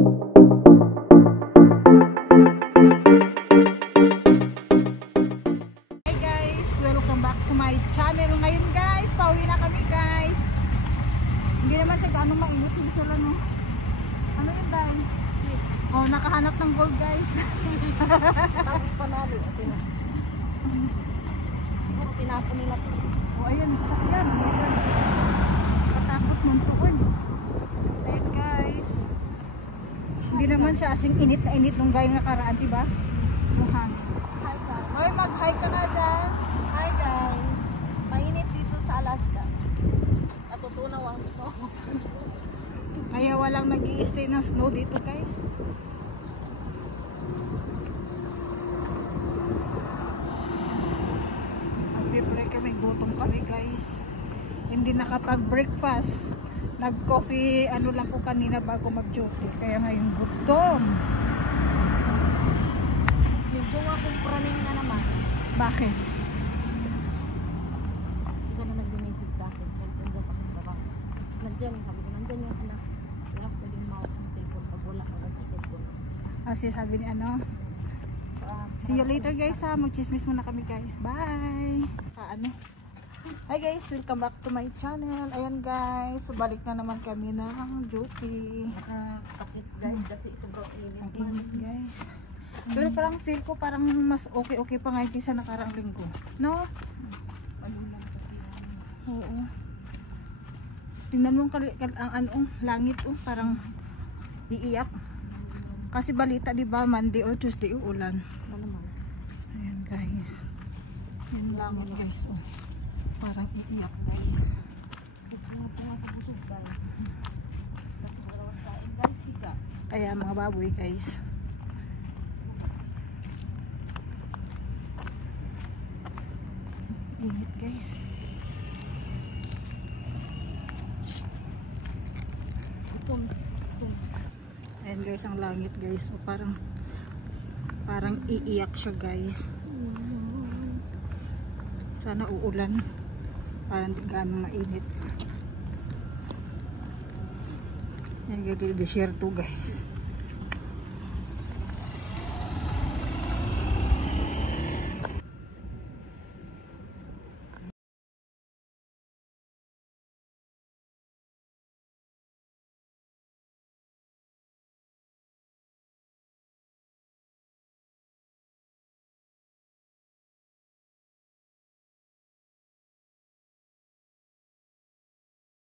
Welcome back to my channel. Ngayon guys, pauwi na kami guys. Hindi naman siya gaano mainit yung sila, no? Ano yun dahil? Oh, nakahanap ng gold guys. Tapos panalo. Siguro tinapon nila to. Oh, ayun, sasakyan. Katakot mong tuon. Ayun guys. Hindi naman siya asing init na init nung gayong nakaraan, diba? Muhang. Hi guys. Hoy, mag-hi ka na dyan. Hi guys. Mainit dito sa Alaska. Natutunaw ang snow. Kaya walang nag-i-stay ng snow dito guys. Nag-break kami, gutom kami guys. Hindi nakapag-breakfast. Nag-coffee, ano lang po kanina bago mag-duty. Kaya ngayon gutom. Yung jowa kong praning na naman. Bakit? Hindi ko na nag-message sa akin. Nandiyan pa sa trabaho. Nandiyan, sabi ko, nandiyan yung anak. Kaya pwedeng mawag ng cellphone pag wala agad sa cellphone. Kasi sabi ni ano, see you later guys ha. Mag-chismis muna kami guys. Bye! Ano? Hi guys! Welcome back to my channel. Ayan guys. Balik na naman kami ng duty. Nakakakit guys kasi sobrang init. Ang init guys. Pero parang feel ko parang mas okay pa ngayon kaysa nakaraang linggo. No? Malulang kasi yan. Oo. Tingnan mo ang ano, langit parang iiyak. Kasi balita di ba Monday or Tuesday uulan. Ano naman? Ayan guys. Yung langit guys. Parang iiyak guys. Tunga sa busog guys. Kasi magawas kain guys. Higa. Kaya mga baboy guys. Init guys. Tums. Ayan guys ang langit guys. So parang iiyak siya guys. Sana uulan. Parang di gaano mainit. Ayan guys, desierto guys.